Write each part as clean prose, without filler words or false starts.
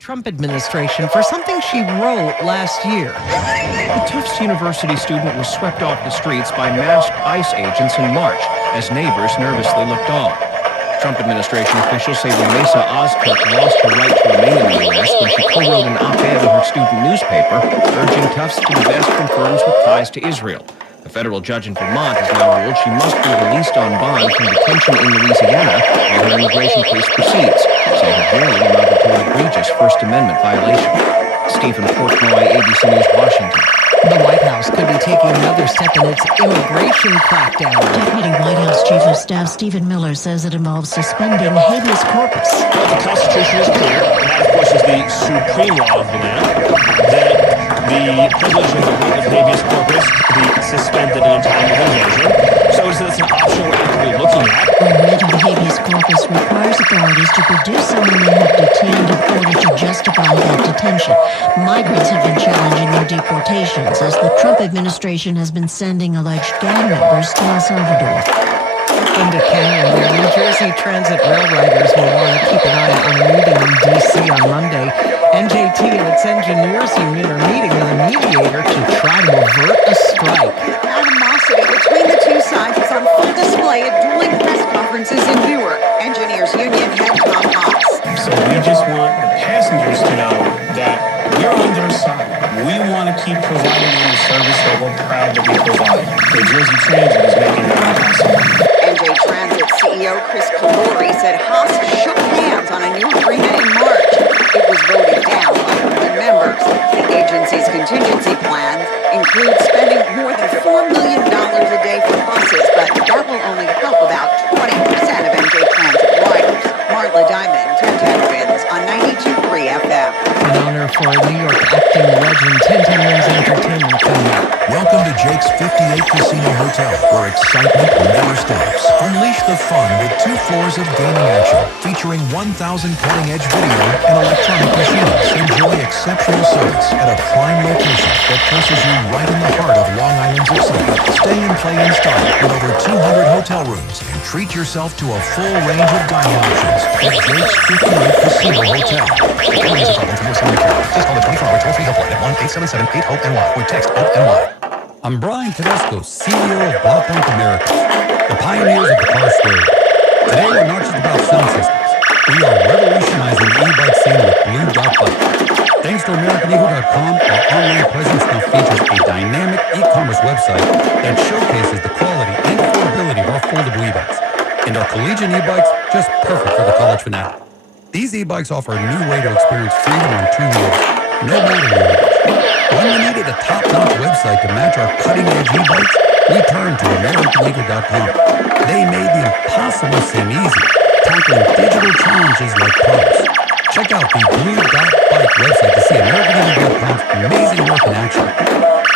Trump administration for something she wrote last year. A Tufts University student was swept off the streets by masked ICE agents in March as neighbors nervously looked on. Trump administration officials say when Mesa Ozturk lost her right to remain in the U.S. when she co-wrote an op-ed in her student newspaper urging Tufts to divest from firms with ties to Israel. A federal judge in Vermont has now ruled she must be released on bond from detention in Louisiana while her immigration case proceeds, saying her jailing amounted to an egregious First Amendment violation. Stephen Portnoy, ABC News, Washington. The White House could be taking another step in its immigration crackdown. Deputy White House Chief of Staff Stephen Miller says it involves suspending habeas corpus. Well, the Constitution is clear, and that, of course, is the supreme law of the land, that the privilege of the writ of habeas corpus can be suspended in a time of invasion. So it's an option we're actively looking at. The writ of habeas corpus requires authorities to produce someone they have detained in order to justify that detention. Migrants have been challenging their deportations as the Trump administration has been sending alleged gang members to El Salvador. Into Canyon, where New Jersey Transit rail riders will want to keep an eye on a meeting in D.C. on Monday. NJT and its engineers union are meeting with a mediator to try to avert a strike. Animosity between the two sides is on full display at dueling press conferences in Newark. Engineers Union head Tom Haas. So we just want the passengers to know that we're on their side. We want to keep providing them the service that we're proud to be providing. New Jersey Transit is making that impossible. NJ Transit CEO Chris Calori said Haas shook hands on a new agreement in March. It was voted down by union members. The agency's contingency plans include spending more than $4 million a day for buses, but that will only help about 20% of NJ Transit riders. Marla Diamond, 1010 wins on 92.3 FM. An honor for New York acting legend 1010 Wins Entertainment coming up. Welcome to Jake's 58 Casino Hotel, where excitement never stops. Unleash the fun with 2 floors of gaming action, featuring 1,000 cutting-edge video and electronic machines. Enjoy exceptional service at a prime location that places you right in the heart of Long Island's excitement. Stay and play in style with over 200 hotel rooms and treat yourself to a full range of dining options at Jake's 58 Casino Hotel. Please call the 24-hour toll-free helpline at 1-877-8-HOPE-NY or text HOPE-NY. I'm Brian Tedesco, CEO of Blaupunkt America, the pioneers of the car story. Today, we're not just about sound systems. We are revolutionizing the e-bike scene with Blue Dot Bike. Thanks to AmericanEagle.com, our online presence now features a dynamic e-commerce website that showcases the quality and affordability of our foldable e-bikes. And our collegiate e-bikes, just perfect for the college fanatic. These e-bikes offer a new way to experience freedom on 2 wheels, no motor wheels. When we needed a top-notch website to match our cutting-edge e-bikes, we turned to AmericanEagle.com. They made the impossible seem easy, tackling digital challenges like pros. Check out the Blue Dot Bike website to see AmericanEagle.com's amazing work in action.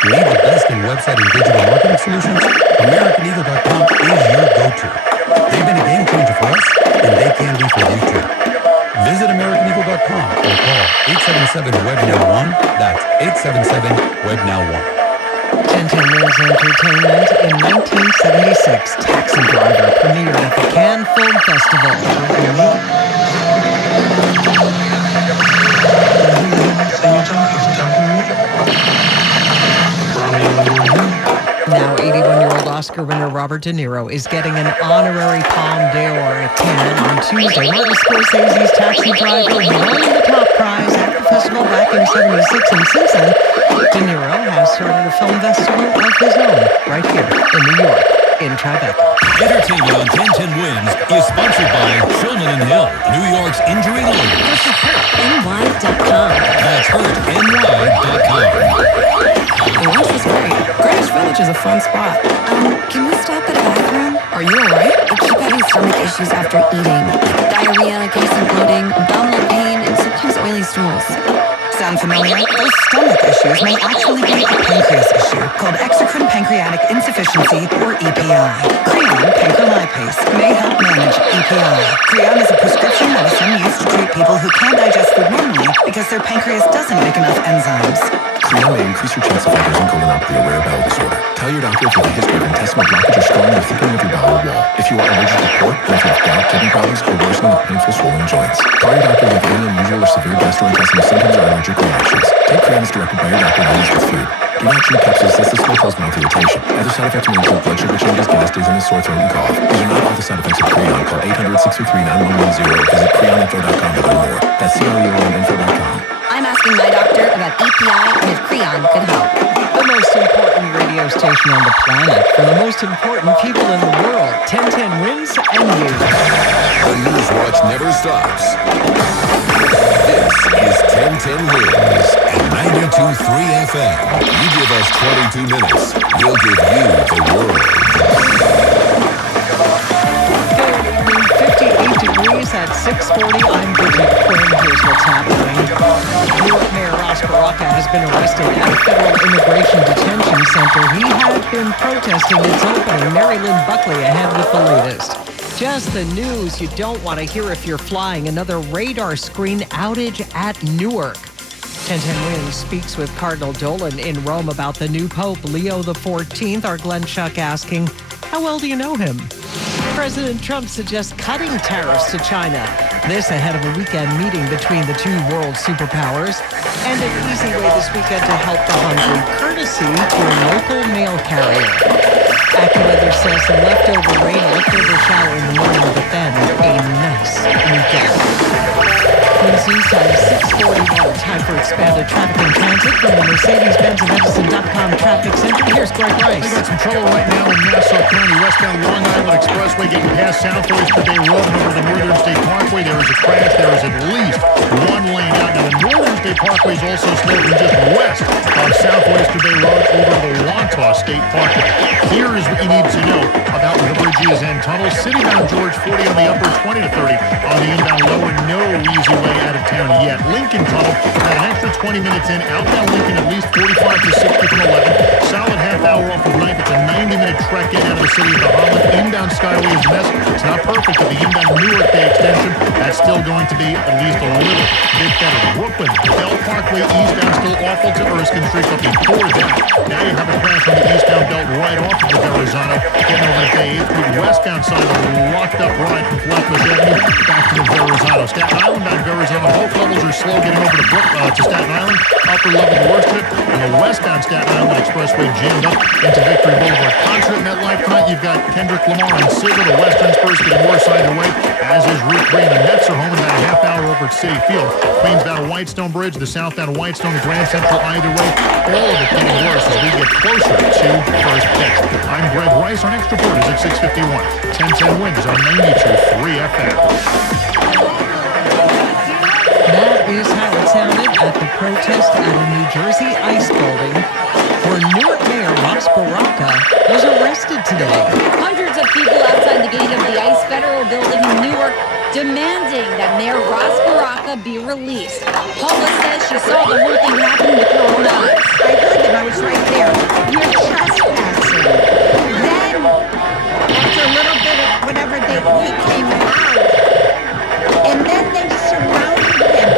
Need the best in website and digital marketing solutions? AmericanEagle.com is your go-to. They've been a game changer for us, and they can be for you too. Visit AmericanEagle.com or call 877-WEB-NOW1. That's 877-WEB-NOW1. 1010 Wins Entertainment in 1976. Taxi Driver premiered at the Cannes Film Festival. Now 81-year-old Oscar winner Robert De Niro is getting an honorary Palme d'Or at Cannes on Tuesday. Martin Scorsese's Taxi Driver won the top prize at the festival back in '76, and since then, De Niro has started a film festival of his own right here in New York, in Tribeca. Entertainment on 1010 Wins is sponsored by Shulman & Hill, New York's injury lawyer. This is HurtNY.com. That's HurtNY.com. The lunch was great. Greenwich Village is a fun spot. Can we stop at a bathroom? Are you alright? I keep having stomach issues after eating. Diarrhea, gas and bloating, abdominal pain, and sometimes oily stools. Sound familiar? Those stomach issues may actually be a pancreas issue called exocrine pancreatic insufficiency, or EPI. Creon pancrelipase may help manage EPI. Creon is a prescription medicine used to treat people who can't digest food normally because their pancreas doesn't make enough enzymes. Creon may increase your chance of fibrosis colonopathy, a rare bowel disorder. Tell your doctor if you have a history of intestinal blockage or scarring or thickening of your bowel wall. If you are allergic to pork, and if you have gout, kidney problems, or worsening of painful swollen joints. Call your doctor if you have any unusual or severe gastrointestinal symptoms or allergic reactions. Take Creon as directed by your doctor and use with food. Do not chew capsules as this may cause mouth irritation. Other side effects may include blood sugar changes, gas, dizziness, sore throat, and cough. These are not all the side effects of Creon. Call 800-623-9110 or visit creoninfo.com to learn more. That's creoninfo.com. I'm asking my doctor about EPI and if Creon could help. The most important radio station on the planet for the most important people in the world. 1010 Wins and News. The News Watch never stops. This is 1010 Wins and 92.3 FM. You give us 22 minutes, we'll give you the world. 58 degrees at 6:40. I'm Bridget Quinn. Here's what's happening. New York Mayor Ross Baraka has been arrested at a federal immigration detention center. He had been protesting its opening. Mary Lynn Buckley ahead with the latest. Just the news you don't want to hear if you're flying. Another radar screen outage at Newark. 1010 Wins speaks with Cardinal Dolan in Rome about the new Pope, Leo XIV. Our Glenn Schuck asking, how well do you know him? President Trump suggests cutting tariffs to China. This ahead of a weekend meeting between the two world superpowers. And an easy way this weekend to help the hungry, courtesy your local mail carrier. AccuWeather says some leftover rain, leftover shower in the morning, but then a nice weekend. Quincy's time 6:41. Time for expanded traffic and transit from the Mercedes-Benz of Edison.com Traffic Center. Here's Greg Rice. We got some trouble right now in Nassau County, westbound Long Island Expressway, getting past South Oyster Bay Road and over the Northern State Parkway. There is a crash. There is at least one lane out. Now, the Northern State Parkway is also slow from just west of South Oyster Bay Road over the Wantagh State Parkway. Here is what you need to know about where the bridge is and tunnel. Citybound George 40 on the upper, 20 to 30 on the inbound lower. No easy way out of town yet. Lincoln Tunnel, got an extra 20 minutes in. Outbound Lincoln at least 45 to 60 from 11. Solid half hour off of 9th. It's a 90-minute trek in out of the city of the Holland. Inbound Skyway is a mess. It's not perfect, but the inbound Newark Bay extension, that's still going to be at least a little bit better. Brooklyn, Bell Parkway eastbound still awful to Erskine Street, but before that, now you have a crash on the eastbound belt right off of the Verrazano, getting over to Bay 8th Street. Westbound side of a locked up ride from Flatbush Avenue back to the Verrazano. Staten Island bound Verrazano, both levels are slow getting over to Staten Island. Upper level, the worst of it. And the westbound Staten Island Expressway jammed up into Victory Boulevard. Concert MetLife tonight, you've got Kendrick Lamar and SZA. The Western Spurs getting worse either way, as is Route 3. And the Nets are home in about a half hour over at Citi Field. Queensbound Whitestone Bridge, the southbound Whitestone, the Grand Central either way. All of it getting worse as we get closer to first pitch. I'm Greg Rice on Extra Borders at 6:51. 1010 Wins on 92.3 FM. That is how it sounded at the protest at a New Jersey ice building where Newark Mayor Ross Baraka was arrested today. Hundreds of people outside the gate of the ICE Federal Building in Newark demanding that Mayor Ross Baraka be released. Paula says she saw the whole thing happen with her own eyes. I heard them. I was right there. You're trespassing. Then, after a little bit of whatever he came out, and then they surrounded him.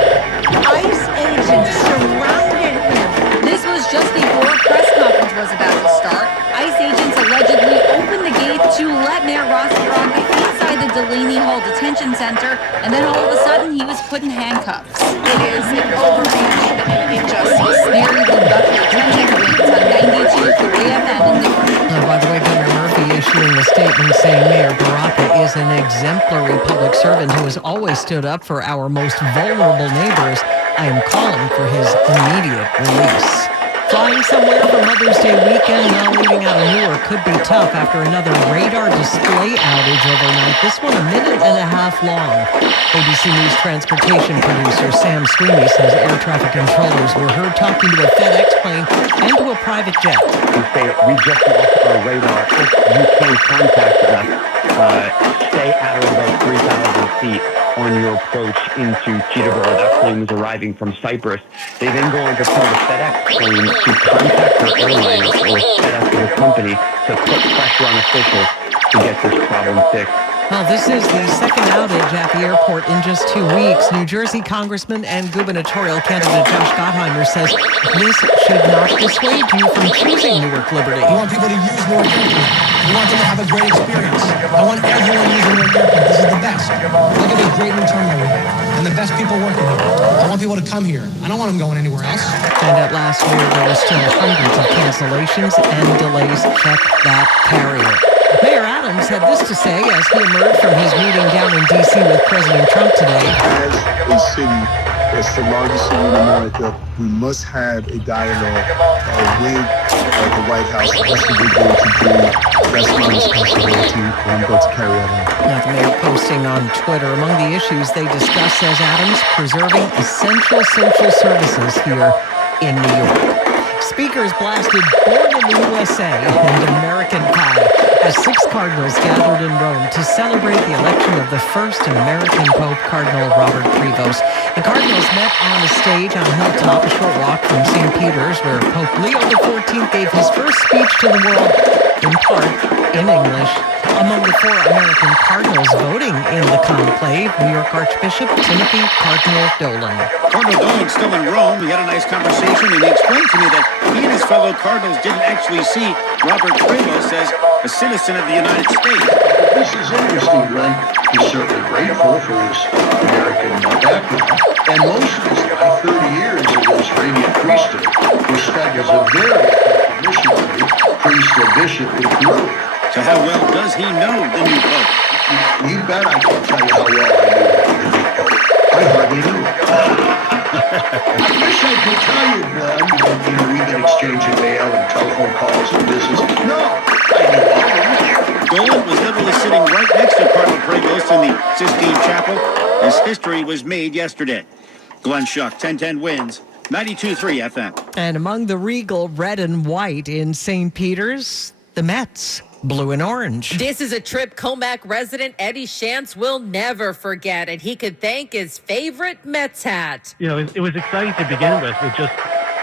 ICE agents surrounded him. This was just before a press conference was about to start. ICE agents allegedly opened the gate to let Mayor Ross Baraka inside the Delaney Hall Detention Center, and then all of a sudden he was put in handcuffs. It is an overreach and injustice. Mary Lynn Buckley, 1010 Wins on 92.3 FM in Newark. And by the way, Governor Murphy issuing a statement saying Mayor Baraka is an exemplary public servant who has always stood up for our most vulnerable neighbors. I am calling for his immediate release. Flying somewhere for Mother's Day weekend now leaving out of Newark could be tough after another radar display outage overnight. This one a minute and a half long. ABC News transportation producer Sam Sweeney says air traffic controllers were heard talking to a FedEx plane and to a private jet. We just lost our radar. If you can contact us, stay at or about 3,000 feet on your approach into Teterboro. That plane was arriving from Cyprus. They then go on to tell the FedEx plane to contact their airline or set up with company to put pressure on officials to get this problem fixed. Well, this is the second outage at the airport in just 2 weeks. New Jersey Congressman and gubernatorial candidate Josh Gottheimer says this should not dissuade you from choosing Newark Liberty. We want people to use Newark Airport. We want them to have a great experience. I want everyone using Newark Airport. This is the best. Look at the great new terminal we have and the best people working here. I want people to come here. I don't want them going anywhere else. And at last year, there were still hundreds of cancellations and delays. Check that carrier. Mayor Adams had this to say as he emerged from his meeting down in D.C. with President Trump today. As a city that's the largest city in America, we must have a dialogue with the White House. That's what we're going to do. That's my responsibility, and I'm going to carry that out. Now, the mayor posting on Twitter, among the issues they discussed, says Adams, preserving essential social services here in New York. Speakers blasted Born in the USA and American Pie as 6 cardinals gathered in Rome to celebrate the election of the first American Pope, Cardinal Robert Prevost. The cardinals met on a stage on a hilltop a short walk from St. Peter's, where Pope Leo XIV gave his first speech to the world, in part in English. Among the 4 American cardinals voting in the conclave, New York Archbishop Timothy Cardinal Dolan. Cardinal Dolan's still in Rome. We had a nice conversation, and he explained to me that he and his fellow cardinals didn't actually see Robert Prevost as a citizen of the United States. This is interesting, Glenn. He's certainly grateful for his American background, and most of his life, 30 years of the Australian priesthood, was spent as a very effective missionary, priest and bishop in Peru. So how well does he know the new Pope? You bet I can tell you how well I knew the new Pope. I hardly knew him. I wish I could tell you, Glenn, that we've been exchanging mail and telephone calls and business. No, I knew all of him. Dolan was literally sitting right next to Cardinal Prevost in the Sistine Chapel as history was made yesterday. Glenn Schuck, 1010 wins, 92.3 FM. And among the regal red and white in St. Peter's, the Mets. Blue and orange. This is a trip Comac resident Eddie Shantz will never forget, and he could thank his favorite Mets hat. You know, it was exciting to begin with just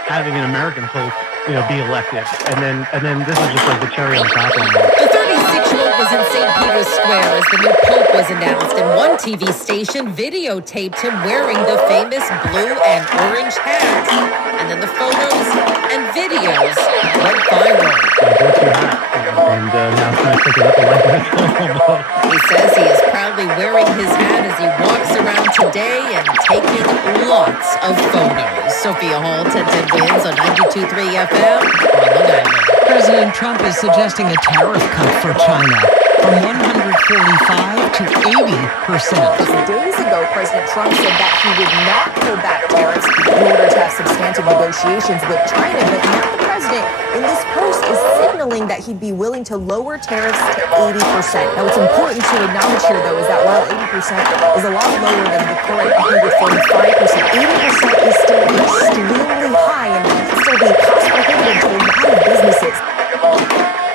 having an American Pope, be elected, and then this was just like the cherry on top of it. The 36-year-old was in St. Peter's Square as the new Pope was announced, and one TV station videotaped him wearing the famous blue and orange hat. And then the photos and videos went viral. And now I'm trying to pick it up like this. He says he is proudly wearing his hat as he walks around today and taking lots of photos. Sophia Hall, 1010 wins on 92.3 FM on Long Island. President Trump is suggesting a tariff cut for China from 145 to 80%. Just days ago, President Trump said that he would not pull back tariffs in order to have substantive negotiations with China, but now the president in this post is signaling that he'd be willing to lower tariffs to 80%. Now, what's important to acknowledge here, though, is that while 80% is a lot lower than the current 145%, 80% is still extremely high and can still be cost prohibitive to a lot of businesses.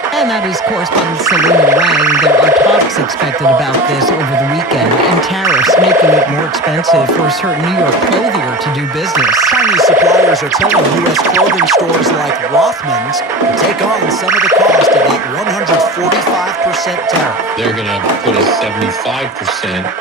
And that is correspondent Selena Wang. There are talks expected about this over the weekend, and tariffs making it more expensive for certain New York clothier to do business. Chinese suppliers are telling U.S. clothing stores like Rothman's to take on some of the cost of that 145% tariff. They're going to put a 75%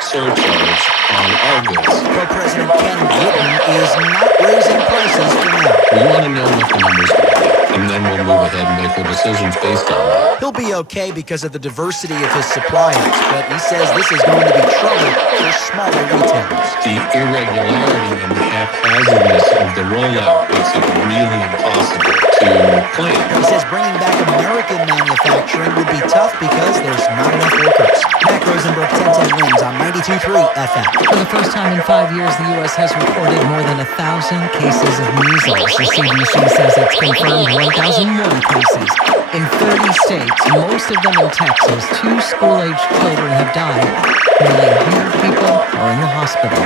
surcharge on our goods. Pro-President Ken Whitten is not raising prices for now. We want to know what the numbers are, and then we'll move ahead and make our decisions based on that. He'll be okay because of the diversity of his suppliers, but he says this is going to be trouble for smaller retailers. The irregularity and the haphazardness of the rollout makes it really impossible to plan. He says bringing back American manufacturing would be tough because there's not enough workers. Mac Rosenberg, 1010 wins on 92.3 FM. For the first time in 5 years, the U.S. has reported more than 1,000 cases of measles. The CDC says it's confirmed 1,001 cases. In 30 states, most of them in Texas, 2 school-aged children have died. Nearly 100 people are in the hospital.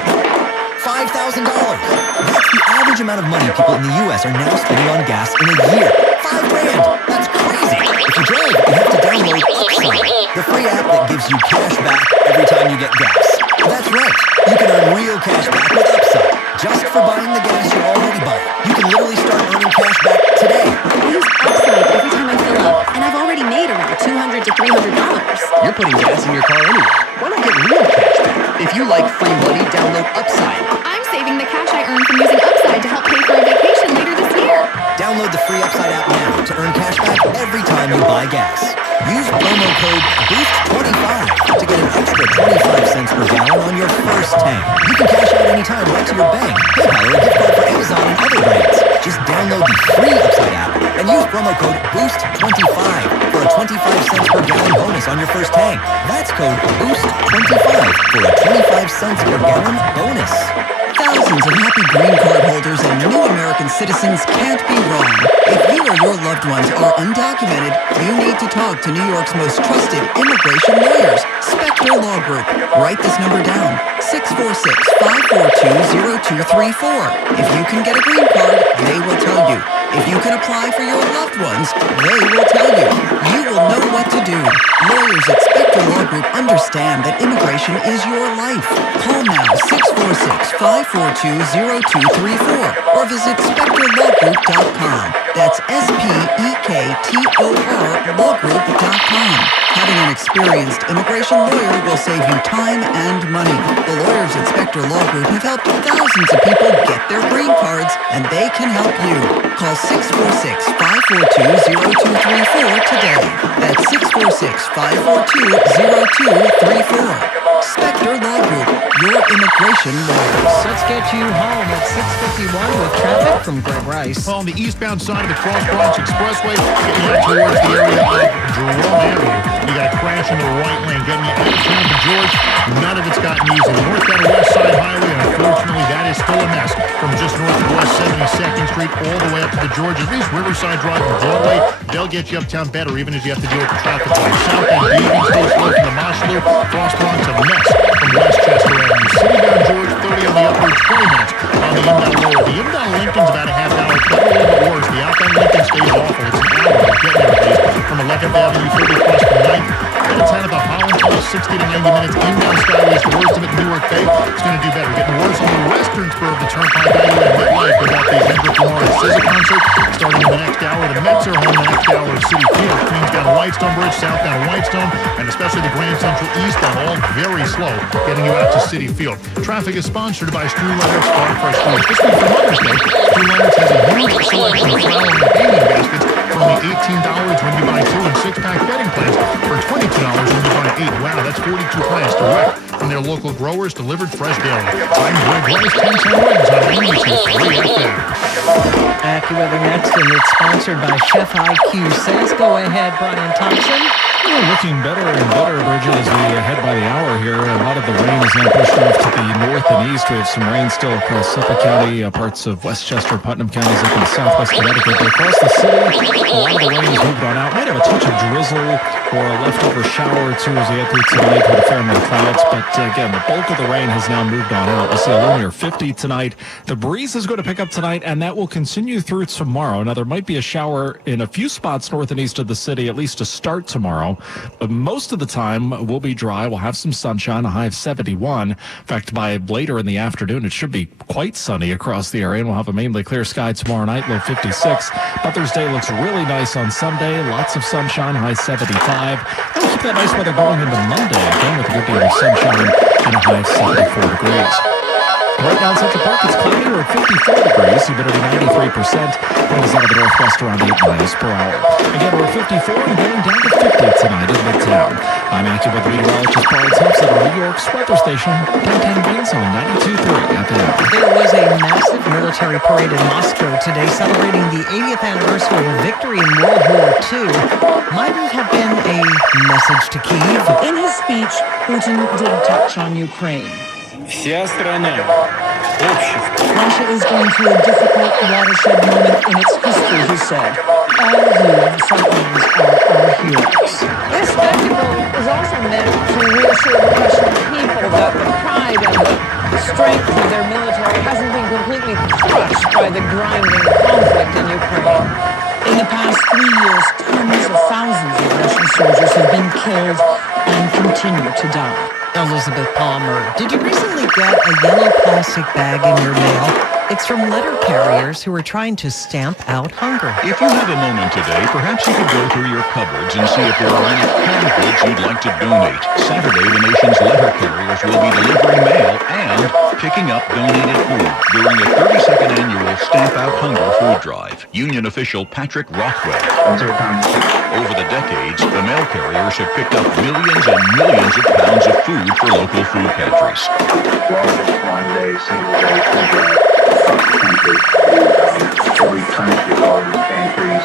$5,000. That's the average amount of money people in the U.S. are now spending on gas in a year. $5,000. That's crazy. If you drive, you have to download Upside, the free app that gives you cash back every time you get gas. That's right. You can earn real cash back with Upside, just for buying the gas you're already buying. You can literally start earning cash back today. I use Upside every time I fill up, and I've buy gas. Use promo code BOOST25 to get an extra 25 cents per gallon on your first tank. You can cash out anytime right to your bank, PayPal, or a gift card for Amazon and other brands. Just download the free Upside app and use promo code BOOST25 for a 25 cents per gallon bonus on your first tank. That's code BOOST25 for a 25 cents per gallon bonus. Thousands of happy green card holders and new American citizens can't be wrong. If you or your loved ones are undocumented, you need to talk to New York's most trusted immigration lawyers, Spectre Law Group. Write this number down, 646-542-0234. If you can get a green card, they will tell you. If you can apply for your loved ones, they will tell you. You will know what to do. Lawyers at Spectre Law Group understand that immigration is your life. Call now, 646-542-0234 or visit SpectreLawGroup.com. That's SPEKTOR lawgroup.com. Having an experienced immigration lawyer will save you time and money. The lawyers at Spectre Law Group have helped thousands of people get their green cards, and they can help you. Call 646-542-0234 today. That's 646-542-0234. Spectre Law Group, your immigration lawyers. Let's get you home at 6:51 with traffic from Greg Rice. On the eastbound side of the Cross Bronx Expressway, getting out towards the area of Jerome Avenue. You got a crash in the right lane, getting you out of town to George. None of it's gotten easy. The northbound West Side Highway, and unfortunately, that is still a mess. From just north of West 72nd Street all the way up to the George, at least Riverside Drive and Broadway, they'll get you uptown better, even as you have to deal with the traffic light. South and Dean, still slow from the Mosh Loop. Cross Bronx, a mess from Westchester Avenue. Citybound George, 30 on the upward, 20 minutes on the inbound lower. The inbound Lincoln's about a half hour, but a little bit worse. The outbound Lincoln stays awful. It's an hour of getting there at least. From 11th Avenue, 30 across from 9th. Then it's out of the Holland Tunnel, 60 to 90 minutes. Inbound Skyways, the worst of it, Newark Bay. It's going to do better. Getting worse on the western spur of the Turnpike Highway and MetLife without the Hendrick Lamar and SZA concert. Starting in the next hour, the Mets are home the next hour at City Field. Queensbound Whitestone Bridge, southbound Whitestone, and especially the Grand Central eastbound, all very slow, getting you out to City Field. Traffic is sponsored by Stu Leonard's Farm Fresh Foods. This week for Mother's Day, Stu Leonard's has a huge selection of flour and baking baskets for only $18 when you buy 2 and 6-pack bedding plants for $22 when you buy 8. Wow, that's 42 plants direct from their local growers, delivered fresh daily. I'm Greg Rice, 1010 Wins on 92.3 FM. AccuWeather next, and it's sponsored by Chef IQ Says. Go ahead, Brian Thompson. Yeah, looking better and better, Bridget, as we head by the hour here. A lot of the rain is now pushed off to the north and east. We have some rain still across Suffolk County, parts of Westchester, Putnam counties up in southwest Connecticut. But across the city, a lot of the rain has moved on out. Might have a touch of drizzle or a leftover shower or two as we head through tonight with a fair amount of clouds. But again, the bulk of the rain has now moved on out. We'll see a low near 50 tonight. The breeze is going to pick up tonight, and that will continue through tomorrow. Now, there might be a shower in a few spots north and east of the city, at least to start tomorrow. But most of the time will be dry. We'll have some sunshine, a high of 71. In fact, by later in the afternoon, it should be quite sunny across the area, and we'll have a mainly clear sky tomorrow night, low 56. Mother's Day looks really nice on Sunday. Lots of sunshine, high 75. We'll keep that nice weather going into Monday, again with a good deal of sunshine and a high of 74 degrees. Right now in Central Park, it's cloudy. We're at 54 degrees, humidity 93%. Wind is out of the northwest around 8 miles per hour. Again, we're at 54 and going down to 50 tonight in Midtown. I'm AccuWeather meteorologist Brian Thompson on New York's weather station, 1010 Winds on 92.3 FM. There was a massive military parade in Moscow today celebrating the 80th anniversary of victory in World War II. Might it have been a message to Kyiv? In his speech, Putin did touch on Ukraine. Russia is going through a difficult watershed moment in its history, he said. All of you on the front lines are our heroes. This spectacle is also meant to reassure the Russian people that the pride and the strength of their military hasn't been completely crushed by the grinding conflict in Ukraine. In the past 3 years, tens of thousands of Russian soldiers have been killed and continue to die. Elizabeth Palmer, did you recently get a yellow plastic bag in your mail? It's from letter carriers who are trying to stamp out hunger. If you have a moment today, perhaps you could go through your cupboards and see if there are any canned goods you'd like to donate. Saturday, the nation's letter carriers will be delivering mail and picking up donated food during a 32nd annual Stamp Out Hunger food drive. Union official Patrick Rothwell. Over the decades, the mail carriers have picked up millions and millions of pounds of food for local food pantries. One-day, single-day food drive. Every country, all these pantries.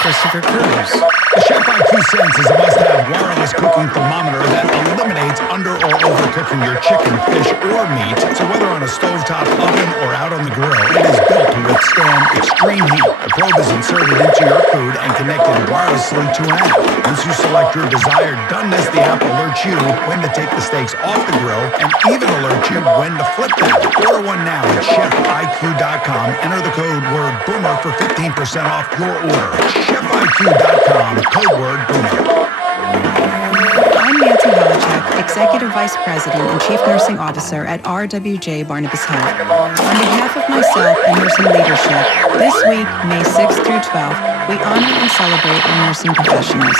Christopher Cruz. The Chef IQ Sense is a must-have wireless cooking thermometer that eliminates under or overcooking your chicken, fish, or meat. So whether on a stovetop, oven, or out on the grill, it is built to withstand extreme heat. The probe is inserted into your food and connected wirelessly to an app. Once you select your desired doneness, the app alerts you when to take the steaks off the grill and even alerts you when to flip them. Order one now at chefiq.com. Enter the code word BOOMER for 15% off your order. chefiq.com. Code word BOOMER. I'm Nancy Holichek, Executive Vice President and Chief Nursing Officer at RWJ Barnabas Health. On behalf of myself and nursing leadership, this week, May 6th through 12th, we honor and celebrate our nursing professionals.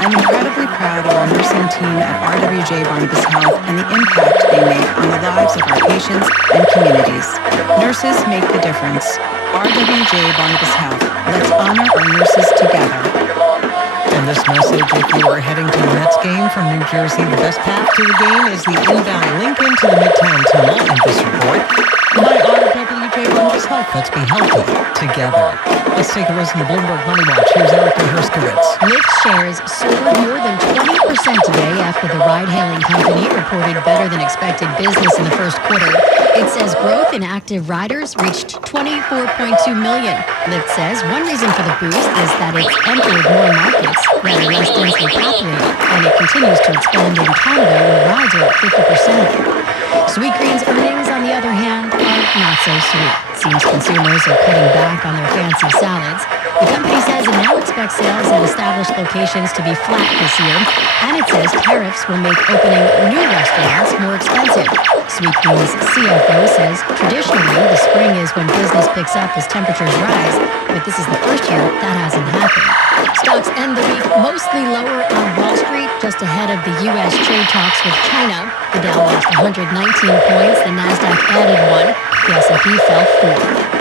I'm incredibly proud of our nursing team at RWJ Barnabas Health and the impact they make on the lives of our patients and communities. Nurses make the difference. RWJ Barnabas Health. Let's honor our nurses together. And this message, if you are heading to the Mets game from New Jersey, the best path to the game is the inbound Lincoln to the Midtown Tunnel. And this report by RWJ Barnabas Health. Let's be healthy together. Let's take a listen to Bloomberg Money Watch. Here's Erica Herskowitz. Lyft shares soared more than 20% today after the ride-hailing company reported better than expected business in the first quarter. It says growth in active riders reached 24.2 million. Lyft says one reason for the boost is that it's entered more markets that are less densely populated, and it continues to expand in Canada where rides are at 50%. Sweetgreen's earnings, on the other hand, are not so sweet. Seems consumers are cutting back on their fancy salads. The company says it now expects sales at established locations to be flat this year, and it says tariffs will make opening new restaurants more expensive. Sweetgreen's CFO says traditionally the spring is when business picks up as temperatures rise, but this is the first year that hasn't happened. Stocks end the week mostly lower on Wall Street, just ahead of the U.S. trade talks with China. The Dow lost 119 points, the Nasdaq added 1, the S&P fell 4.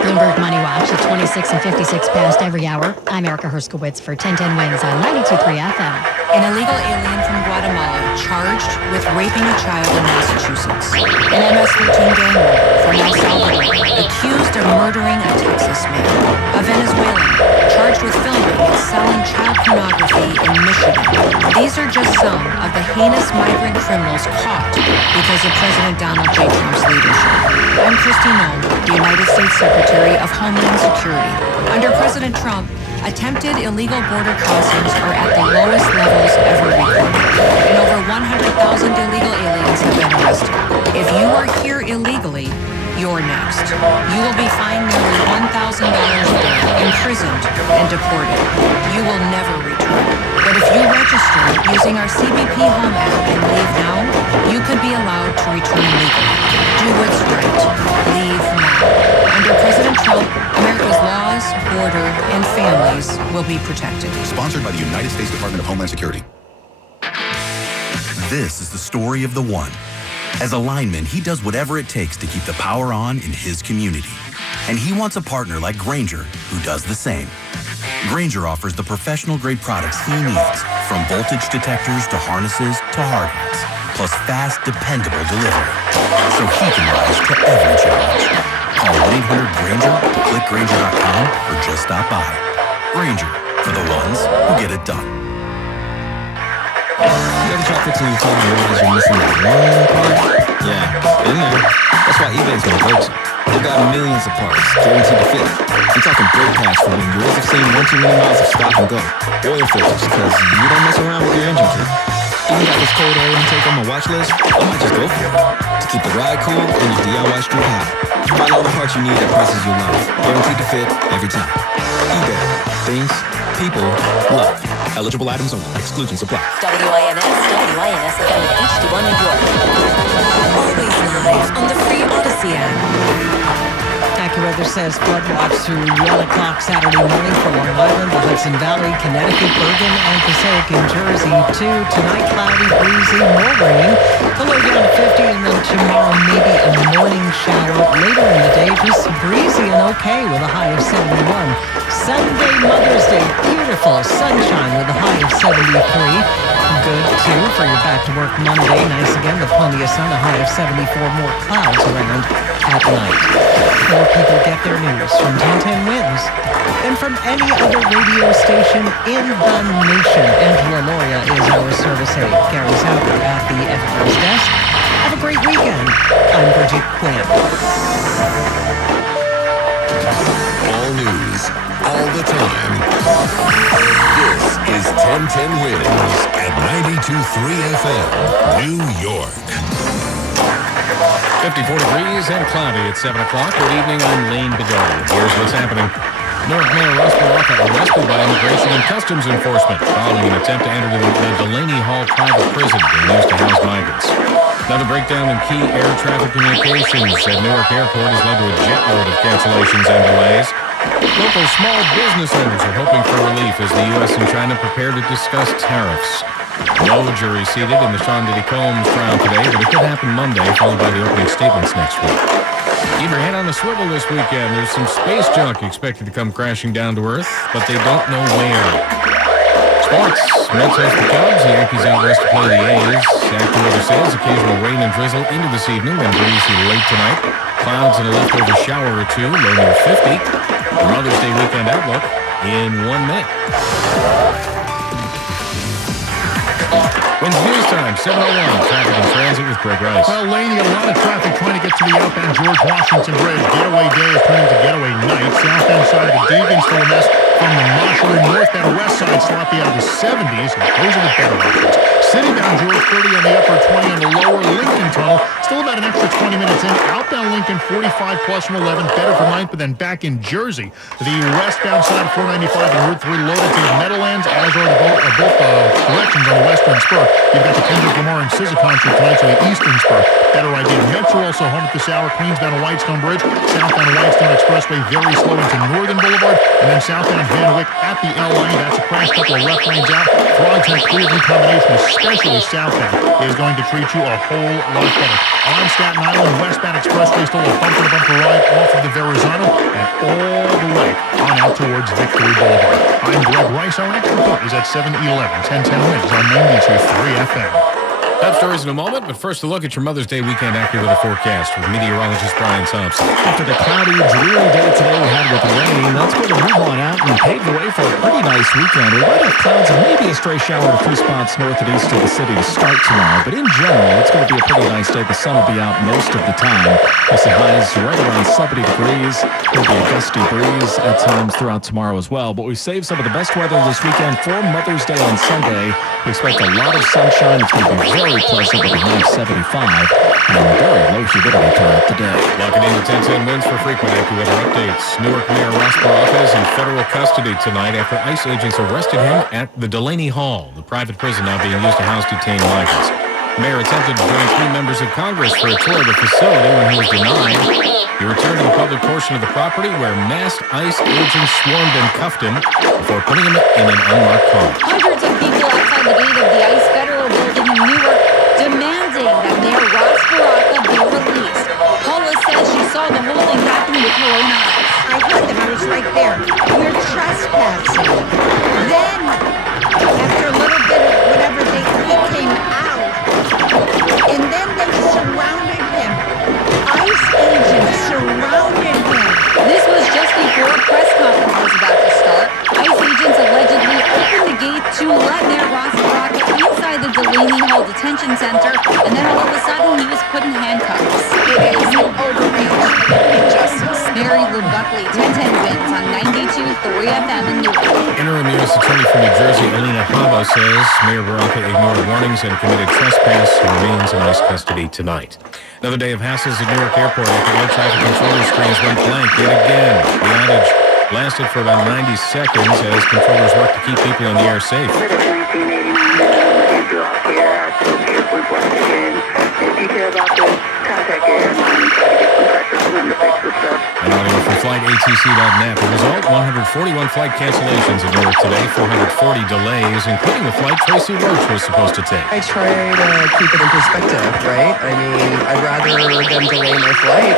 Bloomberg Money Watch at 26 and 56 past every hour. I'm Erica Herskowitz for 1010 Wins on 92.3 FM. An illegal alien from Guatemala charged with raping a child in Massachusetts. An MS-13 gang member from El Salvador accused of murdering a Texas man. A Venezuelan charged with filming and selling child pornography in Michigan. These are just some of the heinous migrant criminals caught because of President Donald J. Trump's leadership. I'm Kristi Noem, the United States Secretary of Homeland Security. Under President Trump, attempted illegal border crossings are at the lowest levels ever recorded, and over 100,000 illegal aliens have been arrested. If you are here illegally, you're next. You will be fined nearly $1,000 a day, imprisoned, and deported. You will never return. But if you register using our CBP Home app and leave now, you could be allowed to return legally. Do what's right. Leave now. Under President Trump, America's laws, border, and families will be protected. Sponsored by the United States Department of Homeland Security. This is the story of the one. As a lineman, he does whatever it takes to keep the power on in his community. And he wants a partner like Grainger who does the same. Grainger offers the professional-grade products he needs, from voltage detectors to harnesses to hard hats, plus fast, dependable delivery, so he can rise to every challenge. Call 1-800-GRAINGER, click Grainger.com, or just stop by. Grainger, for the ones who get it done. You ever try fixing your car and realize you're missing that one part? Yeah, been there. That's why eBay's my go-to. They've got millions of parts, guaranteed to fit. I'm talking brake pads for when yours have seen 1 too many miles of stop and go. Oil filters, because you don't mess around with your engine kit. Even got this cold air intake on my watch list, I might just go for it. To keep the ride cool and your DIY street hot. Find all the parts you need at prices you love. Guaranteed to fit every time. eBay. Things, people, love. Eligible items only. Exclusions apply. WINS FM HD1 New York. Always live on the free Odyssey app. AccuWeather says flood watch through 1 o'clock Saturday morning for Long Island. The high Hudson Valley, Connecticut, Bergen, and Passaic in Jersey. 2 tonight, cloudy, breezy, more rain. The low down to 50, and then tomorrow maybe a morning shower. Later in the day, just breezy and okay with a high of 71. Sunday, Mother's Day, beautiful sunshine with a high of 73. Good, too, for your back-to-work Monday. Nice again with plenty of sun, a high of 74. More clouds around at night. More people get their news from 1010 Winds than from any other radio station in the nation. Angela Loria is our service aide. Gary Sauber at the editor's desk. Have a great weekend. I'm Bridget Quinn. All news, all the time. This is 1010 Winds at 92.3 FM, New York. 54 degrees and cloudy at 7 o'clock. Good evening, I'm Lane Bedoya. Here's what's happening. Newark Mayor Russ Baraka arrested by Immigration and Customs Enforcement following an attempt to enter the Delaney Hall private prison being used to house migrants. Another breakdown in key air traffic communications at Newark Airport has led to a jet load of cancellations and delays. Local small business owners are hoping for relief as the U.S. and China prepare to discuss tariffs. No jury seated in the Sean Diddy Combs trial today, but it could happen Monday, followed by the opening statements next week. Keep your head on the swivel this weekend. There's some space junk expected to come crashing down to Earth, but they don't know where. Sports. Mets host the Cubs. The Yankees out west to play the A's. AccuWeather says occasional rain and drizzle into this evening, then breezy late tonight. Clouds and a leftover shower or two, low near 50. The Mother's Day weekend outlook in 1 minute. When's news time? 7:01. Traffic and transit with Greg Rice. Well, Lane, you got a lot of traffic trying to get to the outbound George Washington Bridge. Getaway day is turning to getaway night. Southbound side of the Deegan still a mess from the Marshall. Northbound west side sloppy out of the 70s. Those are the better options. Citybound George 30 on the upper, 20 on the lower. Lincoln Tunnel still about an extra 20 minutes in. Outbound Lincoln 45 plus from 11. Better for 9th, but then back in Jersey. The westbound side 495 and Route 3 loaded to the Meadowlands, as are both directions on the western spur. You've got the Kendrick Lamar and SZA concert tonight, so the eastern spur. Better idea. Metro also home at this hour. Queensbound to Whitestone Bridge. Southbound to Whitestone Expressway very slow into Northern Boulevard. And then southbound Van Wyck at the L line. That's a crash. Couple of left lanes out. Frogs and a clear combination, especially southbound, is going to treat you a whole lot better. On Staten Island, westbound Expressway still a bumper-to-bumper ride off of the Verrazano and all the way on out towards Victory Boulevard. I'm Greg Rice. Our next report is at 7:11. 1010 Winds on 92.3 FM. Top stories in a moment, but first a look at your Mother's Day weekend AccuWeather forecast with meteorologist Brian Thompson. After the cloudy, dreary day today we had with the rain, that's going to move on out and pave the way for a pretty nice weekend. We might have clouds and maybe a stray shower in a few spots north and east of the city to start tomorrow, but in general, it's going to be a pretty nice day. The sun will be out most of the time. We'll see highs right around 70 degrees. There'll be a gusty breeze at times throughout tomorrow as well, but we saved some of the best weather this weekend for Mother's Day on Sunday. We expect a lot of sunshine. It's going to be very pleasant with a high of 75 and very low humidity throughout the day. Locking into 1010 Winds for frequent AccuWeather updates. Newark Mayor Ross Baraka is in federal custody tonight after ICE agents arrested him at the Delaney Hall, the private prison now being used to house detained migrants. The mayor attempted to join 3 members of Congress for a tour of the facility when he was denied. He returned to the public portion of the property where masked ICE agents swarmed and cuffed him before putting him in an unmarked car. Hundreds of people outside the gate of the ICE federal building in Newark demanding that Mayor Ross Baraka be released. Paula says she saw the whole thing happen with her own eyes. I heard them. I was right there. You're trespassing. Then, after a little bit of whatever, he came out. And then they surrounded him. ICE agents surrounded him. This was just before a press conference was about to start. ICE agents allegedly opened the gate to let Mayor Ross Baraka inside the Delaney Hall Detention Center, and then all of a sudden he was put in handcuffs. It is an overreach and injustice. Mary Lou Buckley, 1010 Winds on 92.3 FM in Newark. Interim U.S. Attorney from New Jersey, Alina Habba, says Mayor Baraka ignored warnings and committed trespass and remains in ICE custody tonight. Another day of hassles at Newark Airport after air traffic controller screens went blank yet again. The outage lasted for about 90 seconds as controllers worked to keep people in the air safe. Here at Airport once again. If you care about this, contact your airline and try to get some pressure for them to fix this stuff. An audio from flightatc.net. The result, 141 flight cancellations in Newark today, 440 delays, including the flight Tracy Roach was supposed to take. I try to keep it in perspective, right? I mean, I'd rather them delay my flight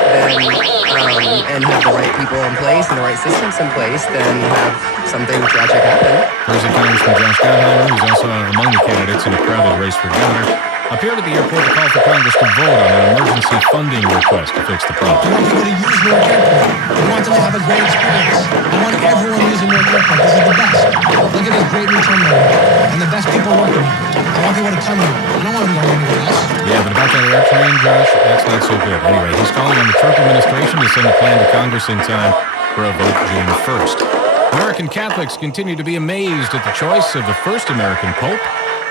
and have the right people in place and the right systems in place than have something tragic happen. Thursday, Congressman Josh Gottheimer, who's also among the candidates in a crowded race for governor, appeared at the airport to call for Congress to vote on an emergency funding request to fix the problem. I want people to use Newark Airport. I want them to have a great experience. I want everyone using Newark Airport. This is the best. Look at this great new terminal and the best people working. I want people to come here. I don't want them going anywhere else. Yeah, but about that air train, Josh, that's not so good. Anyway, he's calling on the Trump administration to send a plan to Congress in time for a vote June 1st. American Catholics continue to be amazed at the choice of the first American pope.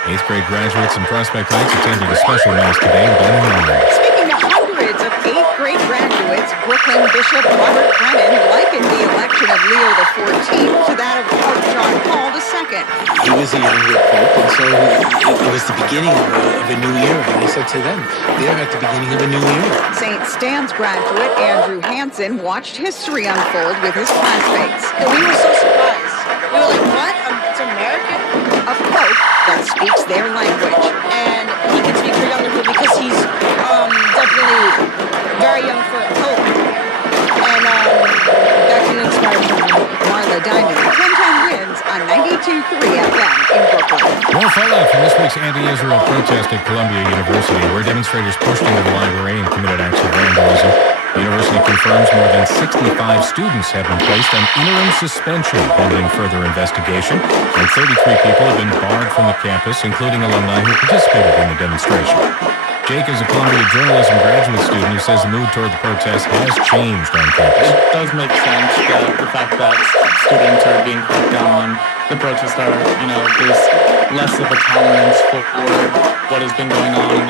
8th grade graduates in Prospect Heights attended a special mass today with Lennon Ryan. Speaking of hundreds of 8th grade graduates, Brooklyn Bishop Robert Brennan likened the election of Leo XIV to that of Pope John Paul II. He was a younger pope, and so it was the beginning of a new era. And I said to them, they're at the beginning of a new era. St. Stan's graduate Andrew Hansen watched history unfold with his classmates. We were so surprised. We were like, what? It's American? A pope that speaks their language. And he can speak for younger people because he's definitely very young for a pope. And that can inspire someone. Marla Diamond, 1010 wins on 92.3 FM in Brooklyn. More fallout from this week's anti-Israel protest at Columbia University, where demonstrators pushed into the library and committed acts of vandalism. The university confirms more than 65 students have been placed on interim suspension pending further investigation, and 33 people have been barred from the campus, including alumni who participated in the demonstration. Jake is a Columbia journalism graduate student who says the mood toward the protest has changed on campus. It does make sense that the fact that students are being cracked down on, the protests are, there's less of a tolerance for what has been going on.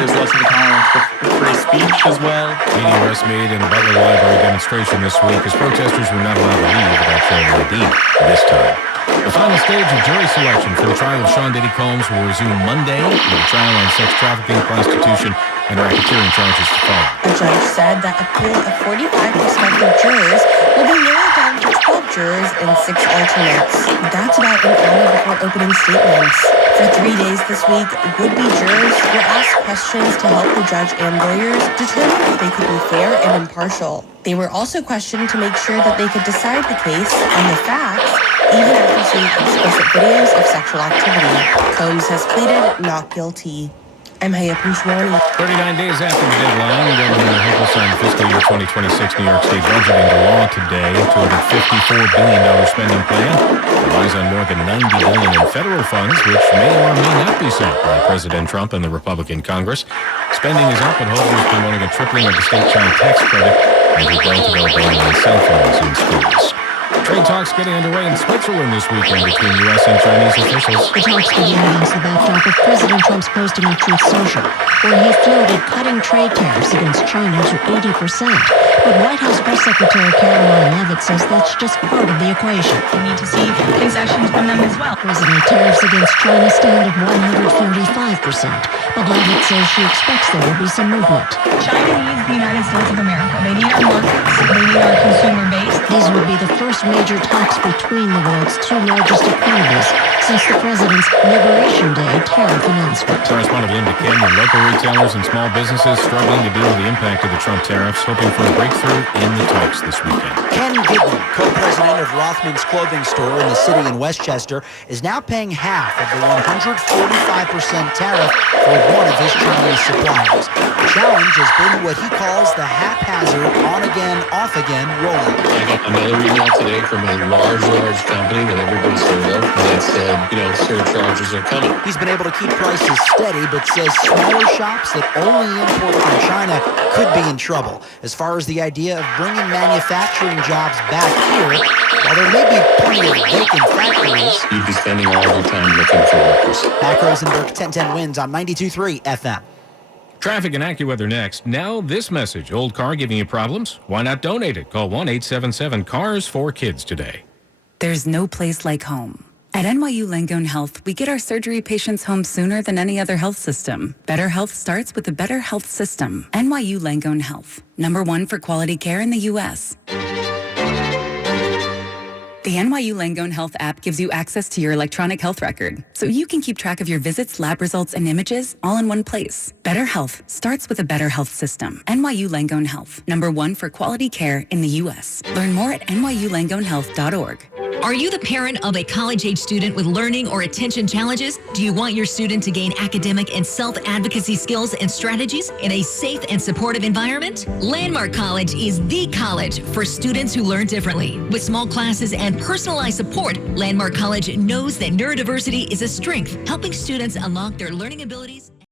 There's less of a tolerance for free speech as well. Media arrests made in the Butler Library demonstration this week as protesters were not allowed to leave without showing ID this time. The final stage of jury selection for the trial of Sean Diddy Combs will resume Monday with a trial on sex trafficking, prostitution, and racketeering charges to follow. A judge said that a pool of 45 prospective jurors will be narrowed down to 12 jurors and 6 alternates. That's about an hour before opening statements. For 3 days this week, would-be jurors were asked questions to help the judge and lawyers determine if they could be fair and impartial. They were also questioned to make sure that they could decide the case on the facts, even after seeing explicit videos of sexual activity. Combs has pleaded not guilty. I'm Haya Pushwani. 39 days after the deadline, Governor Hochul signed the fiscal year 2026 New York State budget into law today. $254 billion spending plan relies on more than $90 billion in federal funds, which may or may not be sent by President Trump and the Republican Congress. Spending is up, but Hochul is promoting a tripling of the state child tax credit and he's going to go ban on cell phones in schools. Trade talks getting underway in Switzerland this weekend between U.S. and Chinese officials. The talks began against the backdrop of President Trump's posting on Truth Social, where he floated cutting trade tariffs against China to 80%. But White House Press Secretary Caroline Leavitt says that's just part of the equation. We need to see concessions from them as well. President tariffs against China stand at 145%, but Leavitt says she expects there will be some movement. China needs the United States of America. They need our markets. They need our consumer base. These would be the first major talks between the world's two largest economies since the president's Liberation Day tariff announcement. Correspondent Linda Canyon, local retailers and small businesses struggling to deal with the impact of the Trump tariffs, hoping for a breakthrough in the talks this weekend. Ken Giblin, co-president of Rothman's clothing store in the city in Westchester, is now paying half of the 145% tariff for one of his Chinese suppliers. The challenge has been what he calls the haphazard on-again, off-again rollout. I got another email today from a large company that everybody's heard of that said, surcharges are coming. He's been able to keep prices steady, but says smaller shops that only import from China could be in trouble. As far as the idea of bringing manufacturing jobs back here, while there may be plenty of vacant factories, you'd be spending all your time looking for workers. Mac Rosenberg, 1010 wins on 92.3 FM. Traffic and AccuWeather next. Now this message. Old car giving you problems? Why not donate it? Call 1-877-CARS-4-KIDS today. There's no place like home. At NYU Langone Health, we get our surgery patients home sooner than any other health system. Better health starts with a better health system. NYU Langone Health, #1 for quality care in the U.S. The NYU Langone Health app gives you access to your electronic health record, so you can keep track of your visits, lab results, and images all in one place. Better health starts with a better health system. NYU Langone Health, #1 for quality care in the U.S. Learn more at nyulangonehealth.org. Are you the parent of a college-age student with learning or attention challenges? Do you want your student to gain academic and self-advocacy skills and strategies in a safe and supportive environment? Landmark College is the college for students who learn differently. With small classes and personalized support, Landmark College knows that neurodiversity is a strength, helping students unlock their learning abilities.